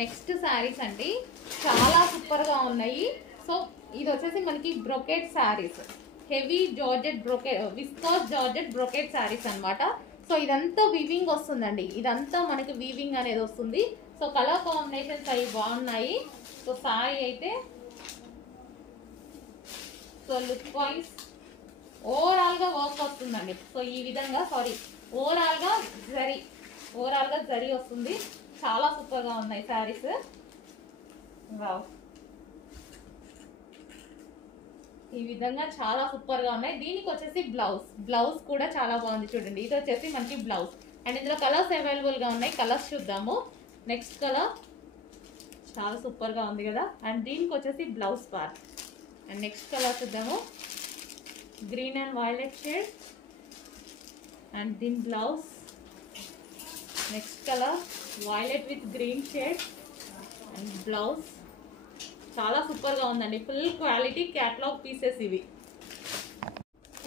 Next saris అండి, చాలా సూపర్గా ఉన్నాయి. సో ఇది వచ్చేసి మనకి brocade saris, heavy georgette brocade, viscose georgette brocade saris అనమాట. సో ఇదంతా వీవింగ్ వస్తుందండి, ఇదంతా మనకి వీవింగ్ అనేది వస్తుంది. సో కలర్ కాంబినేషన్స్ అవి బాగున్నాయి. సో శారీ అయితే సో లుక్ వైజ్ ఓవరాల్గా వర్క్ వస్తుందండి. సో ఈ విధంగా ఓవరాల్గా జరీ వస్తుంది. చాలా సూపర్గా ఉన్నాయి శారీస్. వావ్, ఈ విధంగా చాలా సూపర్గా ఉన్నాయి. దీనికి వచ్చేసి బ్లౌజ్ కూడా చాలా బాగుంది చూడండి. ఇది వచ్చేసి మనకి బ్లౌజ్, అండ్ ఇందులో కలర్స్ అవైలబుల్గా ఉన్నాయి. కలర్స్ చూద్దాము. నెక్స్ట్ కలర్ చాలా సూపర్గా ఉంది కదా, అండ్ దీనికి వచ్చేసి blouse part. And next colour చూద్దాము, green and violet shade, and దీని blouse. Next colour violet with green shade and blouse. చాలా సూపర్గా ఉందండి, ఫుల్ క్వాలిటీ క్యాటలాగ్ పీసెస్ ఇవి.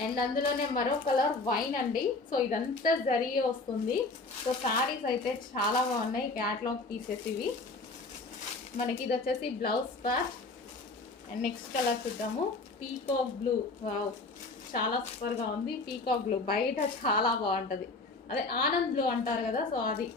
అండ్ అందులోనే మరో కలర్ వైన్ అండి. సో ఇదంతా జరీ వస్తుంది. సో శారీస్ అయితే చాలా బాగున్నాయి, క్యాటలాగ్ పీసెస్ ఇవి. మనకి ఇది వచ్చేసి blouse part. And next colour చూద్దాము, పీకాక్ బ్లూ. వావ్, చాలా సూపర్గా ఉంది. పీకాక్ బ్లూ బయట చాలా బాగుంటుంది, అదే ఆనంద్ బ్లూ అంటారు కదా, సో అది